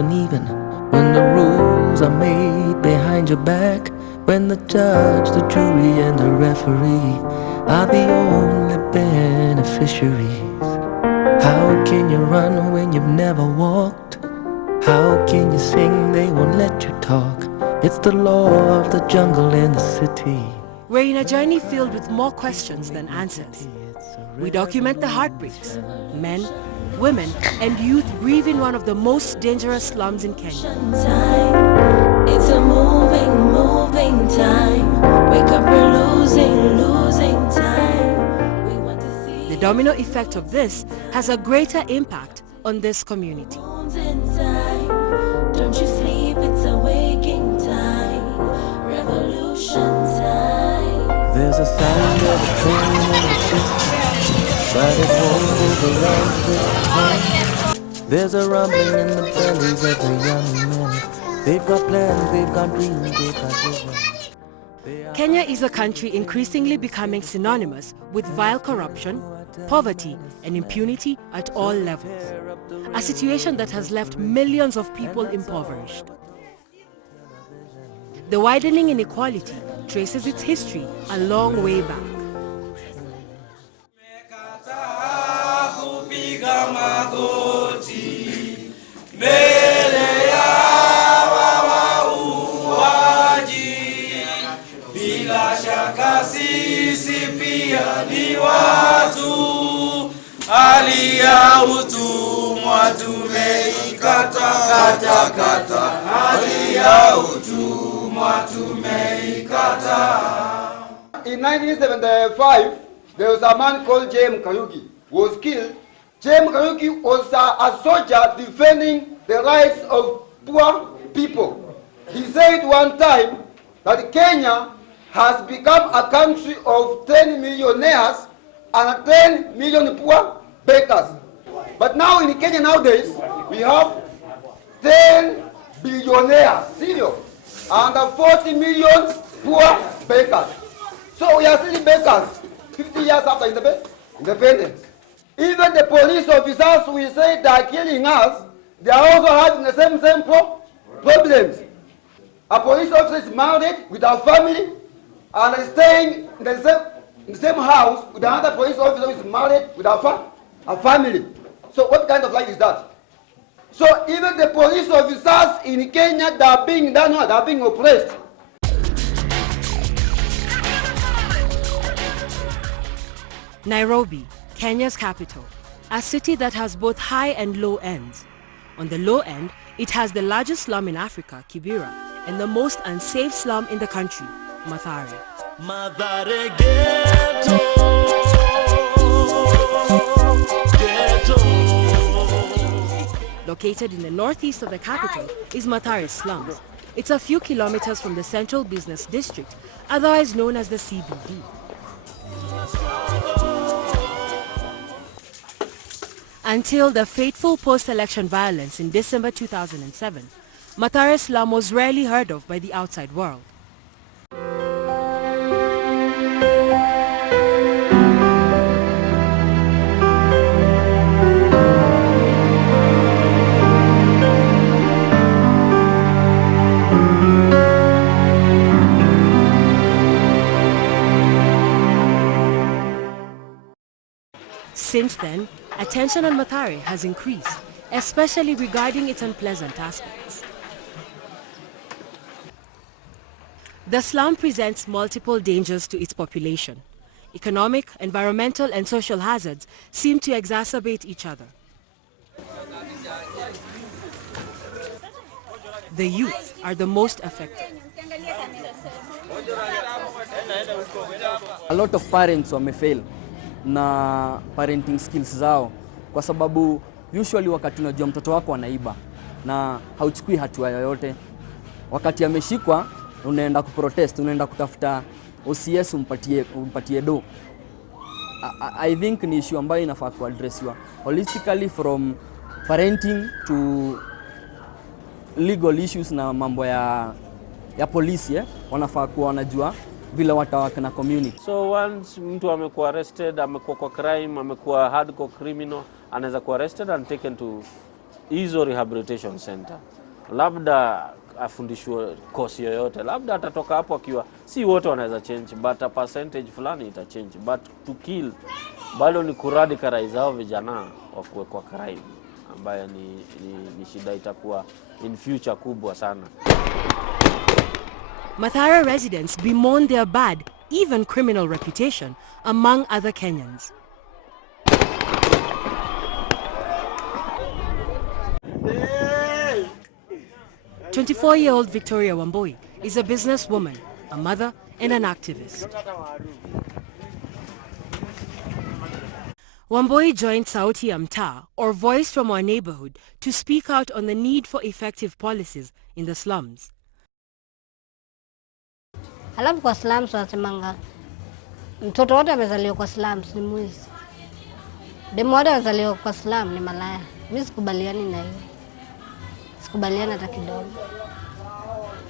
uneven, when the rules are made behind your back, when the judge, the jury, and the referee are the only beneficiaries. How can you run when you've never walked? How can you sing, they won't let you talk? It's the law of the jungle in the city. We're in a journey filled with more questions than answers. We document the heartbreaks, men, women, and youth grieve in one of the most dangerous slums in Kenya. It's a moving time. Wake up, we're losing time. We want to see The domino effect of this has a greater impact on this community. Don't you sleep, it's a waking time. Revolution time. There's a sound of a train in the distance, but it won't move around this time. There's a rumbling in the bellies of the young men. They've got plans, they've got dreams, they've got visions. Kenya is a country increasingly becoming synonymous with vile corruption, poverty, and impunity at all levels. A situation that has left millions of people impoverished. The widening inequality traces its history a long way back. In 1975, there was a man called James Kariuki who was killed. James Kariuki was a soldier defending the rights of poor people. He said one time that Kenya has become a country of 10 millionaires and 10 million poor beggars. But now in Kenya nowadays, we have 10 billionaires, serious, and 40 million poor beggars. So we are still beggars 50 years after independence. Even the police officers we say they are killing us, they are also having the same problems. A police officer is married with a family and is staying in the same house with another police officer who is married with a family. So what kind of life is that? So even the police officers in Kenya, they are being oppressed. Nairobi, Kenya's capital, a city that has both high and low ends. On the low end, it has the largest slum in Africa, Kibera, and the most unsafe slum in the country, Mathare. Mathare Ghetto, Ghetto. Located in the northeast of the capital is Mathare's slums. It's a few kilometers from the Central Business District, otherwise known as the CBD. Until the fateful post-election violence in December 2007, Mathare slum was rarely heard of by the outside world. Since then, attention on Mathare has increased, especially regarding its unpleasant aspects. The slum presents multiple dangers to its population. Economic, environmental, and social hazards seem to exacerbate each other. The youth are the most affected. A lot of parents wamefail na parenting skills zao kwa sababu usually wakati unajua mtoto wako anaiba na hauchukui hatua yoyote, wakati ameshikwa unaenda kuprotest, unaenda kutafuta OCS umpatie do. I think ni issue ambayo inafaa kuaddressiwa holistically from parenting to legal issues na mambo ya police, wanafaa kuwa wanajua vile watawaka na community. So once mtu amekuwa arrested, amekuwa kwa crime, amekuwa hardcore criminal, anaweza kuwa arrested and taken to hizo rehabilitation center. Labda afundishwe course yoyote, labda atatoka hapo akiwa, si wote wanaweza change, but a percentage fulani ita change. But to kill bado ni kuradicalize hao vijana wakuwe kwa crime, ambayo ni shida itakuwa in future kubwa sana. Mathare residents bemoan their bad, even criminal reputation among other Kenyans. Hey! 24-year-old Victoria Wambui is a businesswoman, a mother, and an activist. Wambui joined Sauti ya Mtaa, or Voice from Our Neighborhood, to speak out on the need for effective policies in the slums. Alafu kwa slums wasemanga mtoto wote amezaliwa kwa slums ni mwizi. Demu wote amezaliwa kwa slum ni malaya. Mimi sikubaliani na hiyo. Sikubaliana hata kidogo.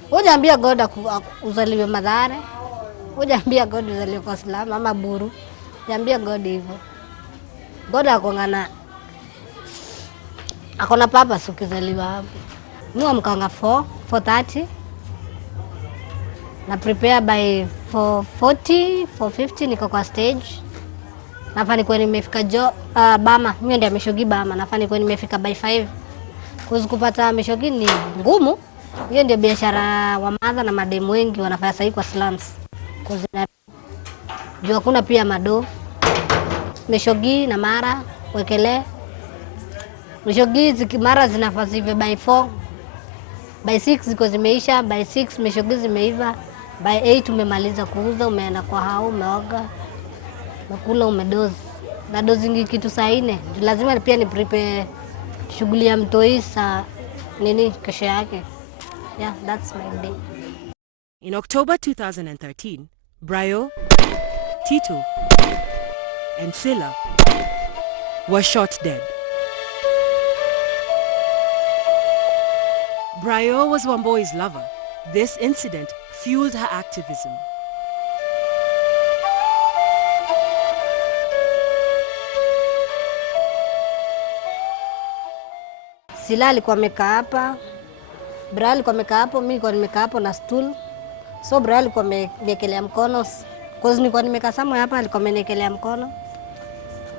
Hujaambia God uzaliwe Mathare. Hujaambia God uzaliwe kwa slum ama Buru. Hujaambia God hivyo. God akona purpose ukizaliwa hapo. Mimi amkanga 4:30. Na prepare by 4:40, 4:50 niko kwa stage. Nafani kwa nimefika Bama, mimi ndiye Meshogi Bama. Nafani kwa nimefika by 5. Kuzi kupata Meshogi ni ngumu. Hiyo ndio biashara wa madha na mademu wengi wanafanya sahi kwa slums. Kuzi na jua kuna pia mado. Meshogi na Mara, Wekele. Meshogi Mara zinafasive by 4. By 6 ziko zimeisha, by 6 Meshogi zimeiva. By 8 umemaliza kuuza, umeenda kwa hao, umeoga, umekula, umedozi. Na dozi ngi kitu saa 4. Lazima pia ni prepare shughuli ya mtoi saa nini kesho yake. Yeah, that's my day. In October 2013, Brayo, Tito, and Silla were shot dead. Brayo was Wambui's lover. This incident fueled her activism. Silla alikuwa amekaa hapa, Brayo alikuwa amekaa hapo, mimi nilikuwa nimekaa hapo na stool. So Brayo alikuwa amewekelea mkono, cause nilikuwa nimekaa somewhere hapa, alikuwa amewekelea mkono.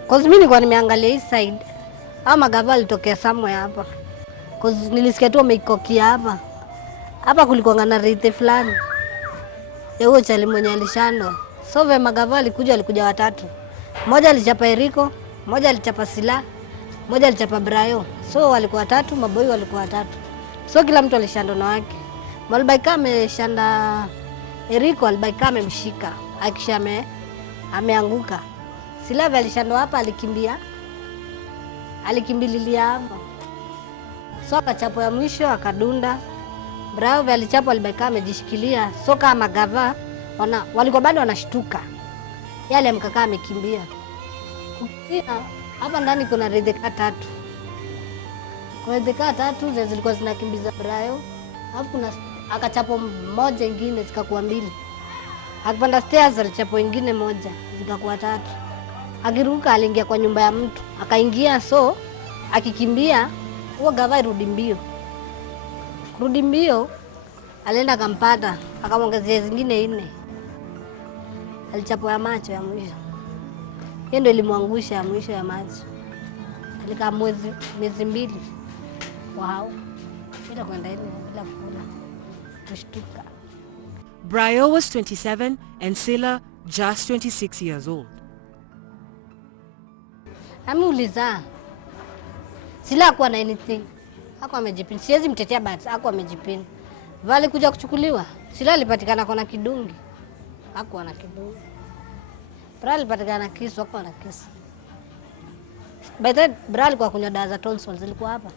Cause mimi nilikuwa nimeangalia hii side. Ama gava alitokea somewhere hapa. Cause nilisikia tu ameikokia hapa. Hapa kulikuwa na rite fulani. Yeye chali mwenye alishandwa. So ve magava alikuja watatu. Mmoja alichapa Eriko, mmoja alichapa Silla, mmoja alichapa Brayo. So walikuwa watatu, maboi walikuwa watatu. So kila mtu alishandwa na wake. Malbaika ameshanda Eriko, Albaika amemshika. Akisha ameanguka. Silla alishandwa hapa, alikimbia. Alikimbililia hapa. So akachapo ya mwisho akadunda. Brayo alichapo Albaika amejishikilia. So kama gava walikuwa bado wanashtuka. Yale mkaka amekimbia. Hapa ndani kuna ridhika 3. Kwa ridhika 3 zilikuwa zinakimbiza Brayo. Hapo kuna akachapo moja nyingine zikakuwa 2. Akipanda stairs alichapo nyingine moja zikakuwa 3. Akiruka aliingia kwa nyumba ya mtu. Akaingia so akikimbia huo gava irudi mbio. Kurudi mbio alienda akampata akamongezea zingine 4. Alichapo ya macho ya mwisho. Hiyo ndio ilimwangusha ya mwisho ya macho. Alikaa miezi 2. Wow. Bila kwenda ile bila kula. Kushtuka. Brayo was 27 and Silla just 26 years old. Ameuliza. Silla hakuwa na anything. Hakuwa amejipin. Siwezi mtetea but hakuwa amejipin. Vale kuja kuchukuliwa. Silla alipatikana kwa na kidungi. Hakuwa na kidungi. Brayo alipatikana na kisu, hakuwa na kisu. By the way, Brayo alikuwa kunywa dawa za tonsils zilikuwa hapa.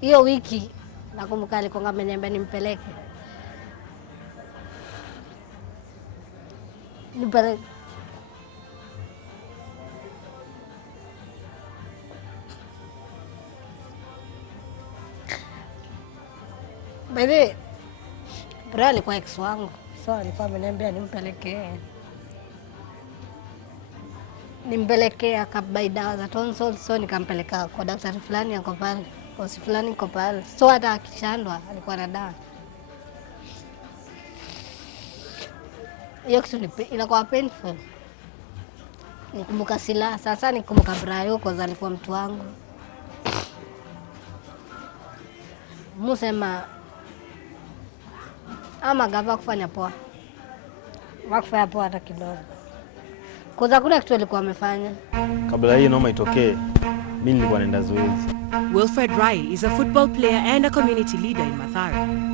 Hiyo wiki nakumbuka alikuwa ameniambia nimpeleke. Nipeleke. By the way, Brayo alikuwa ex wangu. So alikuwa ameniambia nimpeleke. nimpelekea akabai dawa za tonsils, so nikampeleka kwa daktari fulani ako pale, hosi fulani iko pale. So hata akishandwa alikuwa na dawa. Hiyo kitu inakuwa painful. Nikumbuka Sila, sasa nikumbuka Brayo kwa sababu alikuwa mtu wangu. Musema ama gava kufanya poa. Wakufanya poa hata kidogo. Kwa kuna kitu alikuwa amefanya. Kabla hii noma itokee, mimi nilikuwa naenda zoezi. Wilfred Rai is a football player and a community leader in Mathare.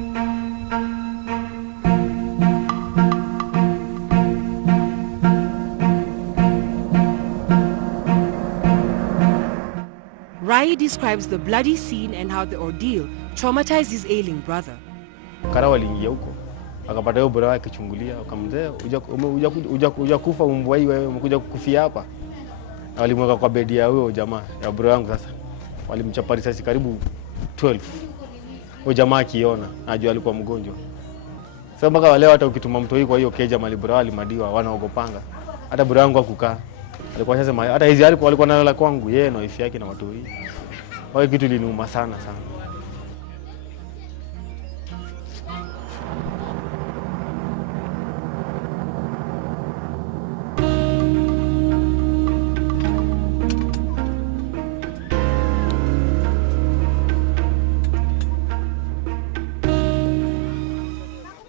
Rai describes the bloody scene and how the ordeal traumatized his ailing brother. Karawa aliingia huko. Akapata hiyo bora akichungulia, akamzea, uja kufa mbwa hii wewe, umekuja kukufia hapa. Na walimweka kwa bedi ya huyo jamaa, ya bro yangu sasa. Walimchapa risasi karibu 12. Huyo jamaa akiona, najua alikuwa mgonjwa. Sasa mpaka wale hata ukituma mtu hii kwa hiyo keja mali bro alimadiwa, wanaogopanga. Hata bro yangu akukaa. Alikuwa anasema hata hizi alikuwa analala kwangu, yeye na wifi yake na watu hii. Kwa hiyo kitu liniuma sana.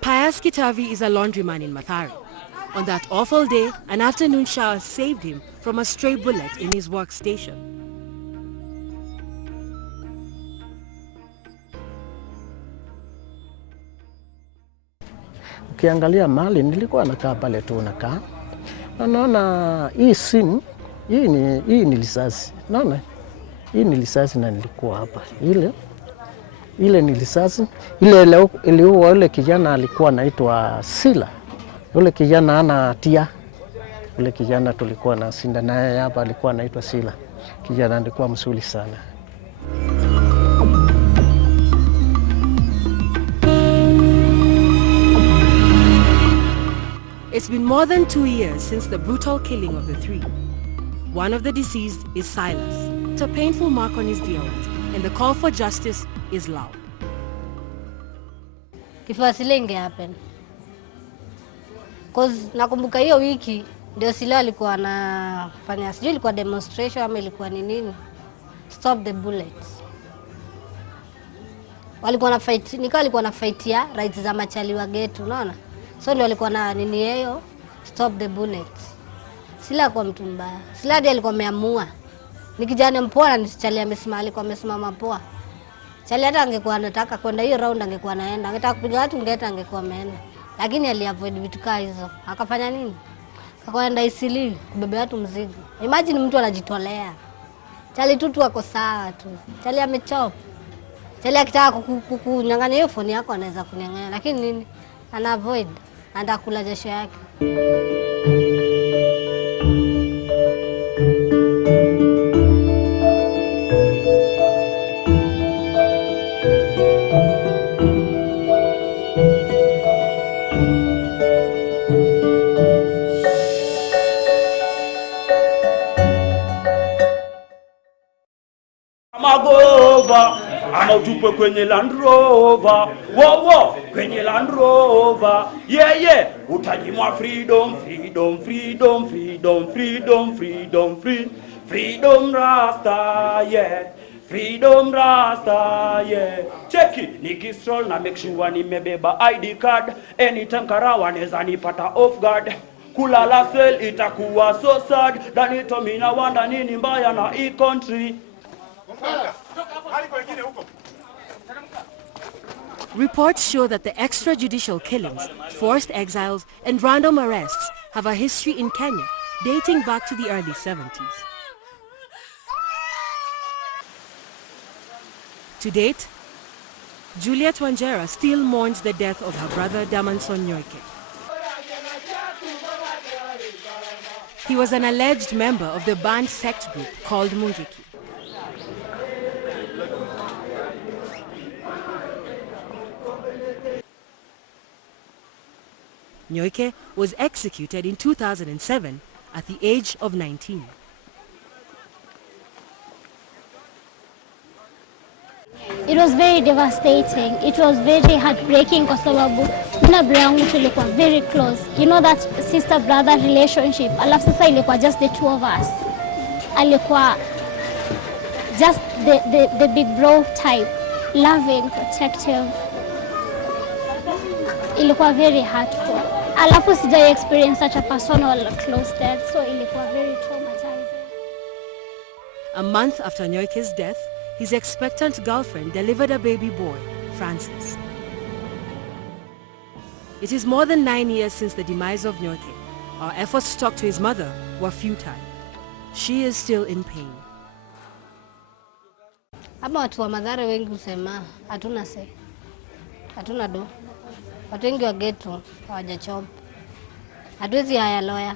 Pius Kitavi is a laundryman in Mathare. On that awful day, an afternoon shower saved him from a stray bullet in his workstation. Ukiangalia mali nilikuwa nakaa pale tu nakaa. Naona hii simu, hii ni risasi. Naona hii ni risasi na nilikuwa hapa. Ile ni risasi. Ile yule kijana alikuwa anaitwa Sila. Yule kijana ana hatia. Yule kijana tulikuwa na sinda naye hapa alikuwa anaitwa Sila. Kijana alikuwa mzuri sana. It's been more than 2 years since the brutal killing of the three. One of the deceased is Silas. It's a painful mark on his dear ones, and the call for justice is loud. Kifo Sila inge happen. Cause nakumbuka hiyo wiki ndio Sila alikuwa anafanya, sijui ilikuwa demonstration ama ilikuwa ni nini. Stop the bullets. Walikuwa na fight, nikao alikuwa na fight ya rights za machali wa ghetto, unaona? So ndio alikuwa na nini hiyo, stop the bullets. Sila kwa mtu mbaya. Sila ndiye alikuwa ameamua. Ni kijana mpoa na ni chali amesimama poa. Chali hata angekuwa anataka kwenda hiyo round angekuwa anaenda. Angetaka kupiga watu ngeta angekuwa ameenda. Lakini aliavoid vitu kama hizo. Akafanya nini? Akaenda Isili kubebea watu mzigo. Imagine mtu anajitolea. Chali tu wako sawa tu. Chali amechop. Chali akitaka kunyang'anya hiyo phone yako anaweza kunyang'anya. Lakini nini? Ana avoid. Anda kula jasho yake. Magova ama utupe kwenye Land Rover, wo kwenye Land Rover, yeah utajimwa freedom rasta, yeah freedom rasta, yeah. Cheki nikistroll na make sure nimebeba ID card, anytime karawa neza nipata off guard. Kulala cell itakuwa so sad, danito mina wanda nini mbaya na hii country. Reports show that the extrajudicial killings, forced exiles, and random arrests have a history in Kenya dating back to the early 70s. To date, Juliet Wanjera still mourns the death of her brother Damanson Nyoike. He was an alleged member of the banned sect group called Mungiki. Nyoike was executed in 2007 at the age of 19. It was very devastating. It was very heartbreaking kwa sababu na brother yangu tulikuwa very close. You know that sister brother relationship. Alafu sasa ilikuwa just the two of us. Alikuwa just the big bro type, loving, protective. Ilikuwa very hurtful. Alafu sijai experience such a personal close death, so ilikuwa very traumatizing. A month after Nyoike's death, his expectant girlfriend delivered a baby boy, Francis. It is more than 9 years since the demise of Nyoike. Our efforts to talk to his mother were futile. She is still in pain. Hapa watu wa Mathare wengi husema hatuna se. Hatuna do. Watu wengi wa ghetto hawajachop. Hatuwezi hire lawyer.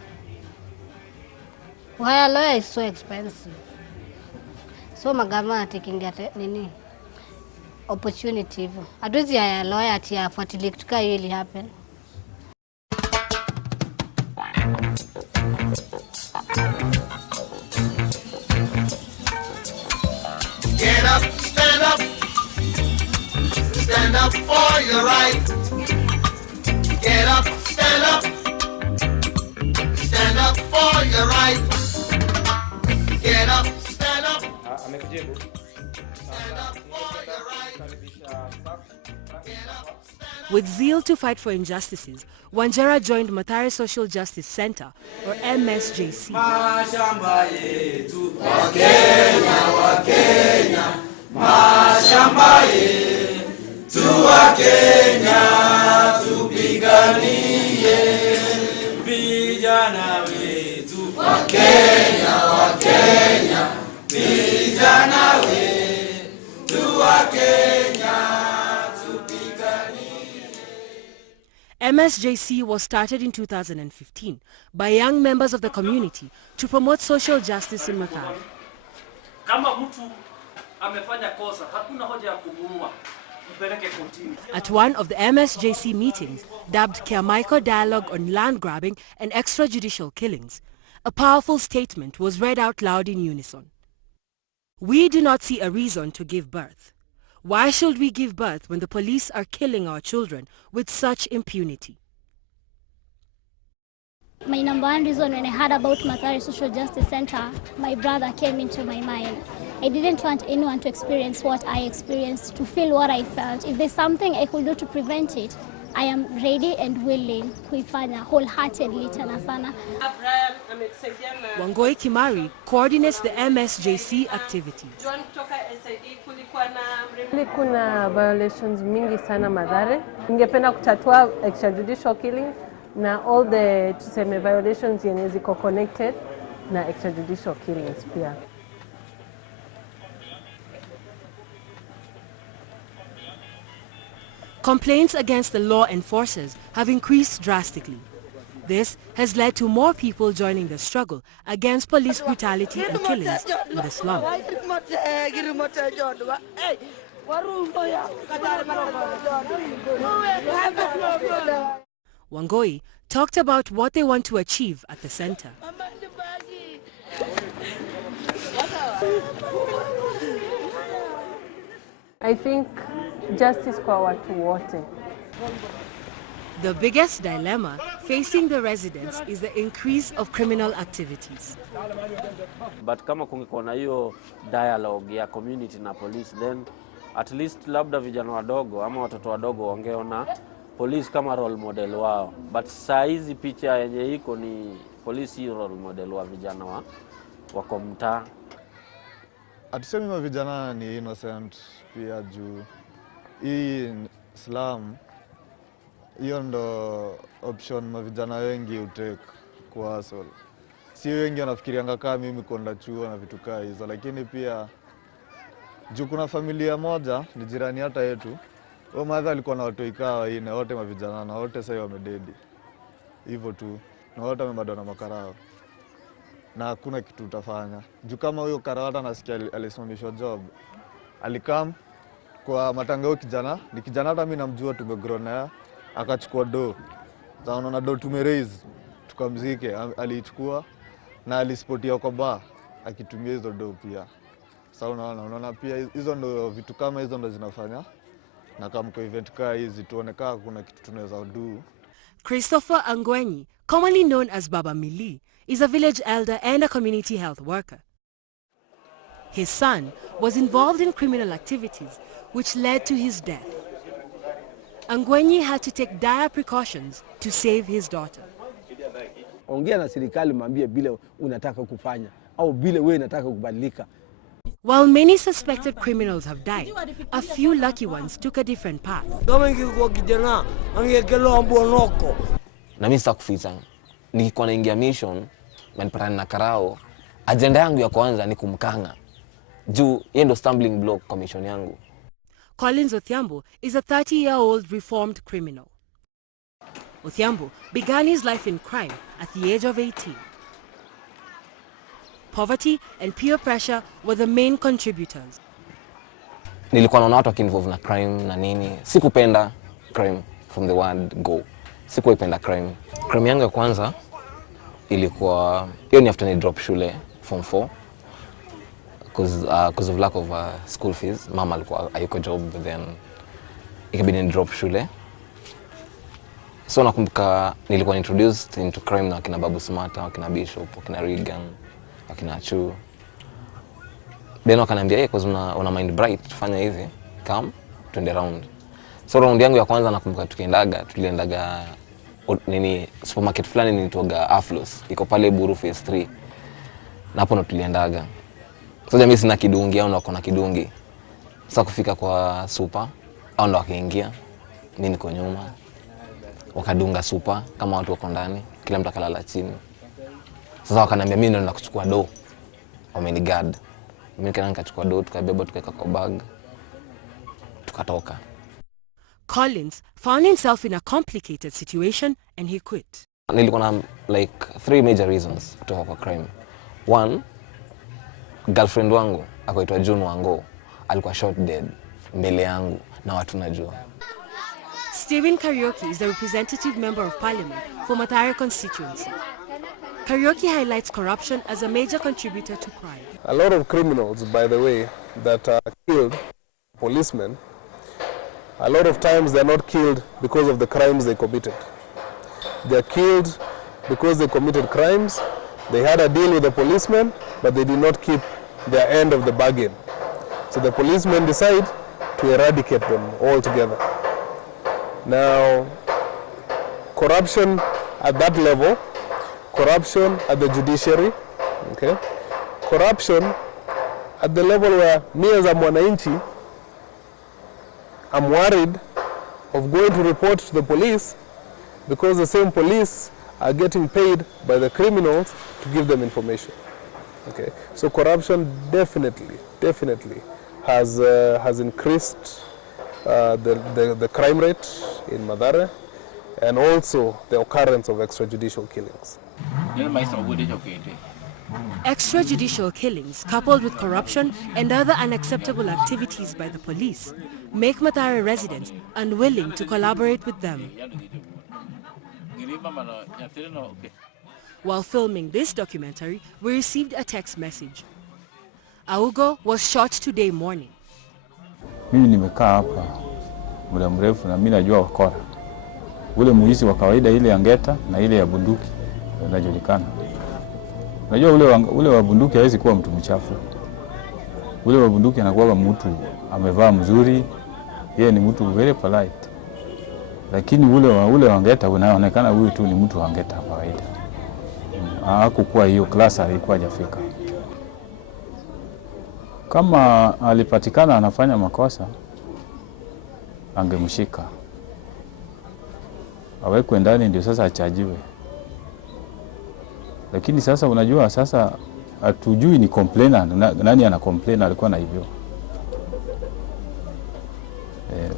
Hire lawyer is so expensive. So magavana are taking nini opportunity hivyo. Hatuwezi hire lawyer ati afuatilie kitu kama hiyo ili happen. Get up, stand up. Stand up for your right. Get up, stand up. Stand up for your right. Get up, stand up. Amekujibu. Stand up for your right. Get up. With zeal to fight for injustices, Wanjera joined Mathare Social Justice Center, or MSJC. Mashamba yetu Wakenya, Wakenya. Mashamba yetu Wakenya, tupiganie. Vijana wetu Wakenya, Wakenya. Vijana wetu Wakenya, tupiganie. MSJC was started in 2015 by young members of the community to promote social justice in Mathare. Kama mtu amefanya kosa, hakuna hoja ya kumuua. Mpeleke kotini. At one of the MSJC meetings, dubbed Kiamaiko Dialogue on Land Grabbing and Extrajudicial Killings, a powerful statement was read out loud in unison. We do not see a reason to give birth. Why should we give birth when the police are killing our children with such impunity? My number one reason when I heard about Mathare Social Justice Center, my brother came into my mind. I didn't want anyone to experience what I experienced, to feel what I felt. If there's something I could do to prevent it, I am ready and willing kuifanya wholeheartedly tena sana. Wangoi Kimari coordinates the MSJC activities. Kuna violations mingi sana Mathare. Ningependa kutatua extrajudicial killings na all the tuseme violations yenye ziko connected na extrajudicial killings pia. Complaints against the law enforcers have increased drastically. This has led to more people joining the struggle against police brutality and killings in the slum. Wangoi talked about what they want to achieve at the center. I think justice kwa watu wote. The biggest dilemma facing the residents is the increase of criminal activities. But kama kungekuwa na hiyo dialogue ya community na police, then at least labda vijana wadogo ama watoto wadogo wangeona police kama role model wao. But saa hizi picha yenye iko ni police hii role model wa vijana wako mtaa. Atusemi vijana ni innocent pia juu hii slum, hiyo ndo option mavijana wengi utake kwa hustle. Si wengi wanafikirianga kama mimi kwenda chuo na vitu kaa hizo, lakini pia juu kuna familia moja ni jirani hata yetu. Wao madha alikuwa na watu ikawa wanne, wote mavijana na wote sasa wamededi. Hivyo tu. Na wote wamebado na makarao. Na hakuna kitu utafanya. Juu kama huyo karawata nasikia alisimamishwa job, alikam kwa matangao kijana, ni kijana hata mimi namjua, tumegrow naye, akachukua do. Sasa unaona do tumeraise, tukamzike, alichukua na alispotia kwa bar akitumia hizo do pia. Sasa unaona pia hizo ndo vitu kama hizo ndo zinafanya na kama kwa event kaa hizi tuonekana kuna kitu tunaweza do. Christopher Angwenyi, commonly known as Baba Mili, is a village elder and a community health worker. His son was involved in criminal activities which led to his death. Angwenyi had to take dire precautions to save his daughter. Ongea na serikali mwambie bila unataka kufanya au bila wewe unataka kubadilika. While many suspected criminals have died, a few lucky ones took a different path. Na mimi sitakuficha. Nilikuwa naingia mission na nipatana na Karao. Agenda yangu ya kwanza ni kumkanga. Juu yeye ndo stumbling block kwa mission yangu. Collins Othiambo is a 30-year-old reformed criminal. Othiambo began his life in crime at the age of 18. Poverty and peer pressure were the main contributors. Nilikuwa naona watu wakinvolve na crime na nini. Sikupenda crime from the word go. Sikuipenda crime. Crime yangu ya kwanza ilikuwa hiyo ni after ni drop shule form 4 because of lack of school fees. Mama alikuwa hayuko job, then ikabidi ni drop shule. So nakumbuka nilikuwa introduced into crime na kina Babu Smata, kina Bishop, kina Regan, kina Chu. Then wakaniambia because una mind bright tufanya hivi, come twende round. So round yangu ya kwanza nakumbuka tuliendaga nini supermarket fulani nilitoga Aflos, iko pale Buru phase 3. Na hapo ndo tuliendaga. Sasa mimi sina kidungi au nako na kidungi. Sasa kufika kwa super au ndo akaingia, mimi niko nyuma. Wakadunga super kama watu wako ndani, kila mtu akalala chini. Sasa wakaniambia mimi ndo nakuchukua do. Wameniguard. Mimi nikaenda nikachukua do, tukabeba tukaweka kwa bag. Tukatoka. Collins found himself in a complicated situation and he quit. Nilikuwa na like 3 major reasons kutoka kwa crime. One, girlfriend wangu akaitwa June Wango alikuwa shot dead mbele yangu na watu najua. Stephen Kariuki is the representative member of parliament for Mathare constituency. Kariuki highlights corruption as a major contributor to crime. A lot of criminals, by the way, that are killed, policemen, a lot of times they're not killed because of the crimes they committed. They're killed because they committed crimes, they had a deal with the policeman, but they did not keep their end of the bargain. So the policemen decide to eradicate them altogether. Now, corruption at that level, corruption at the judiciary, okay? Corruption at the level where me as a mwananchi, I'm worried of going to report to the police because the same police are getting paid by the criminals to give them information. Okay, so corruption definitely has increased the crime rate in Mathare and also the occurrence of extrajudicial killings. Extrajudicial killings, coupled with corruption and other unacceptable activities by the police, make Mathare residents unwilling to collaborate with them. While filming this documentary, we received a text message. Augo was shot today morning. Mimi nimekaa hapa muda mrefu na mimi najua wakora. Ule muizi wa kawaida ile ya ngeta na ile ya bunduki unajulikana. Unajua ule wa bunduki hawezi kuwa mtu mchafu. Ule wa bunduki anakuwa mtu amevaa mzuri, yeye ni mtu very polite. Lakini ule wa ngeta unaonekana huyu tu ni mtu wa ngeta kawaida. Hakukuwa hiyo class alikuwa hajafika. Kama alipatikana anafanya makosa, angemshika. Awekwe ndani ndio sasa achajiwe. Lakini sasa unajua sasa hatujui ni complainer nani ana complain alikuwa na hivyo.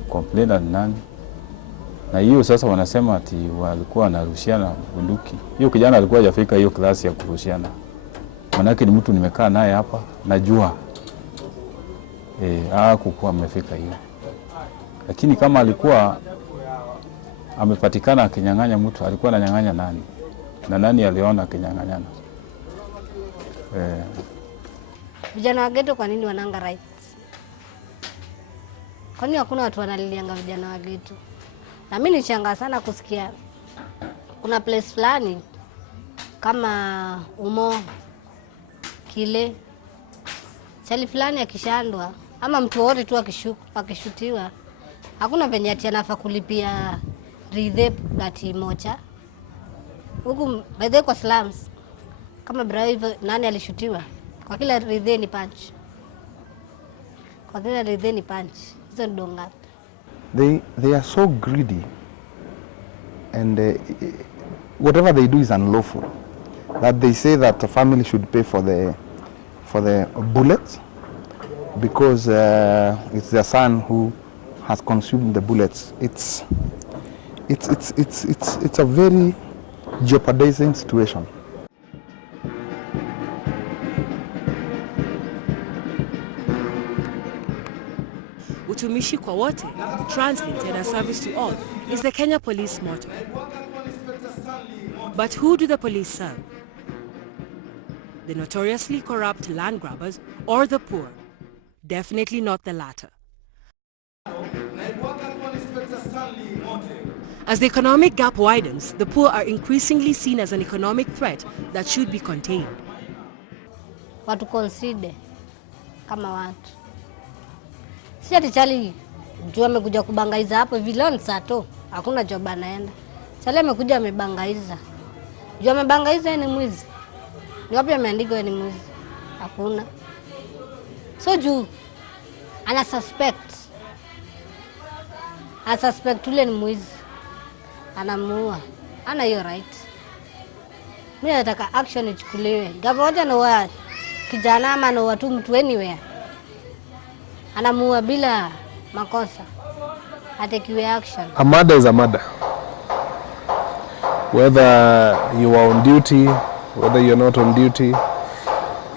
Complainer nani? Na hiyo sasa wanasema ati walikuwa wanarushiana bunduki. Hiyo kijana alikuwa hajafika hiyo klasi ya kurushiana. Manake ni mtu nimekaa naye hapa najua. Hakukuwa amefika hiyo. Lakini kama alikuwa amepatikana akinyang'anya mtu, alikuwa ananyang'anya nani? Na nani aliona akinyang'anyana? Vijana wa ghetto kwa nini wananga rights? Kwa nini hakuna watu wanalilianga vijana wa ghetto? Na mimi nishangaa sana kusikia kuna place fulani kama Umo kile chali fulani akishandwa ama mtu wote tu akishutiwa hakuna venye ati anafa kulipia ridhe gati moja. Huku by the kwa slums kama brave nani alishutiwa kwa kila ridhe ni punch. Kwa kila ridhe ni punch. Hizo ndo ngapi? They are so greedy and whatever they do is unlawful, that they say that the family should pay for the bullets because it's their son who has consumed the bullets. It's a very jeopardizing situation. Utumishi kwa wote, translated as service to all, is the Kenya Police motto. But who do the police serve? The notoriously corrupt land grabbers or the poor? Definitely not the latter. As the economic gap widens, the poor are increasingly seen as an economic threat that should be contained. Watu consider kama watu. Si ati chali jua amekuja kubangaiza hapo vilon sato, hakuna job anaenda. Chali amekuja amebangaiza. Jua amebangaiza ni mwizi. Ni wapi ameandika ni mwizi? Hakuna. So juu ana suspect ule ni mwizi. Anamuua. Ana hiyo right. Mimi nataka action ichukuliwe. Gavana na wa kijana ama na watu mtu anywhere. Anamuua bila makosa. Atakiwe action. A murder is a murder. Whether you are on duty, whether you're not on duty,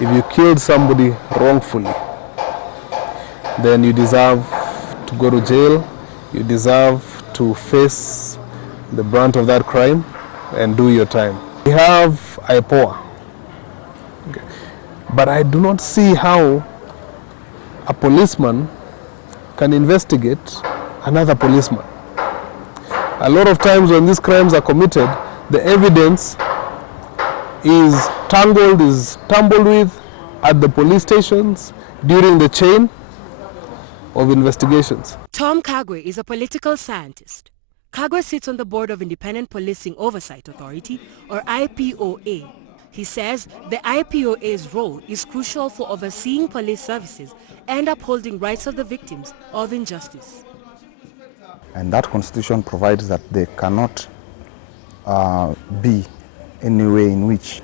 if you killed somebody wrongfully, then you deserve to go to jail, you deserve to face the brunt of that crime and do your time. We have IPOA, okay. But I do not see how a policeman can investigate another policeman. A lot of times when these crimes are committed, the evidence is tumbled with at the police stations during the chain of investigations. Tom Kagwe is a political scientist. Kagwe sits on the board of Independent Policing Oversight Authority, or IPOA. He says the IPOA's role is crucial for overseeing police services and upholding rights of the victims of injustice. And that constitution provides that there cannot be any way in which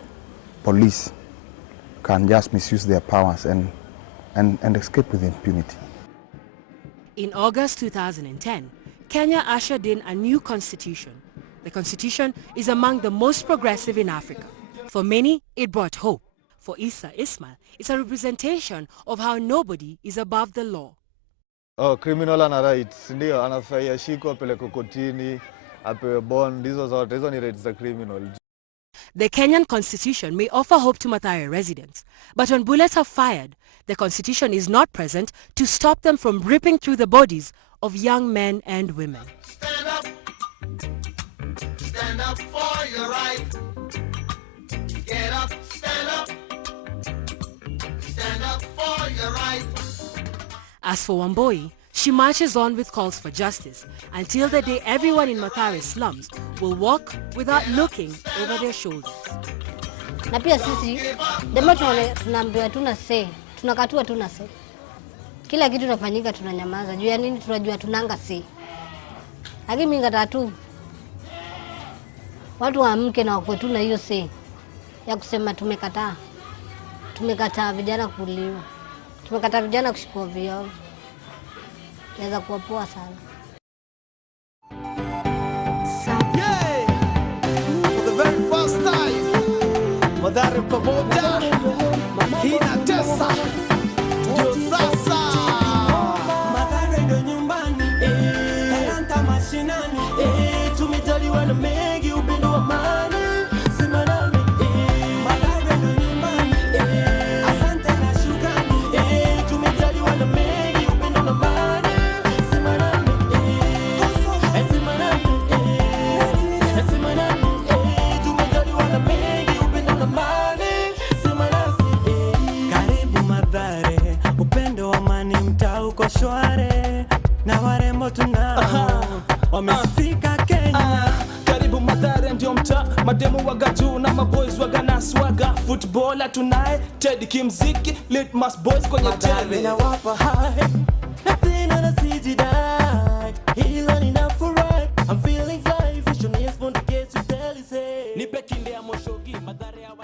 police can just misuse their powers and escape with impunity. In August 2010, Kenya ushered in a new constitution. The constitution is among the most progressive in Africa. For many, it brought hope. For Issa Ismail, it's a representation of how nobody is above the law. Oh, criminal ana rights, ndio anafaa shiko apeleke kotini, apewe bond, hizo ni rights za criminal. The Kenyan constitution may offer hope to Mathare residents, but when bullets are fired, the constitution is not present to stop them from ripping through the bodies of young men and women. Stand up for your right. Get up, stand up. Stand up for your right. As for Wamboi, she marches on with calls for justice until the day everyone in Mathare slums will walk without looking over their shoulders. Na pia sisi, demo tunaambiwa tuna say, tunakatua tuna say. Kila kitu tunafanyika tunanyamaza. Juu ya nini tunajua tunanga say. Lakini mimi ngata tu watu waamke na wako tuna hiyo say ya kusema tumekataa. Tumekataa vijana kuuliwa. Tumekataa vijana kushikwa viovu. Inaweza kuwa poa sana. Yeah. For the very first time, Mathare pamoja, inatesa. Ndio sasa. Mathare ndo nyumbani, talanta mashinani, tumejaliwa na mengi, upendo wa amani, sima nami, Mathare ndo nyumbani, tunao wamefika Kenya. Karibu Mathare ndio mtaa, mademu waga juu na maboys waga na swaga. Footballer tunaye Teddy kimziki, Litmus boys kwenye tele. Na wapa high, nothing on a CG die. Hilo ni nafurahi, I'm feeling fly. Vision is from the gates to Delhi say. Nipe kinde ya Moshogi, Mathare ya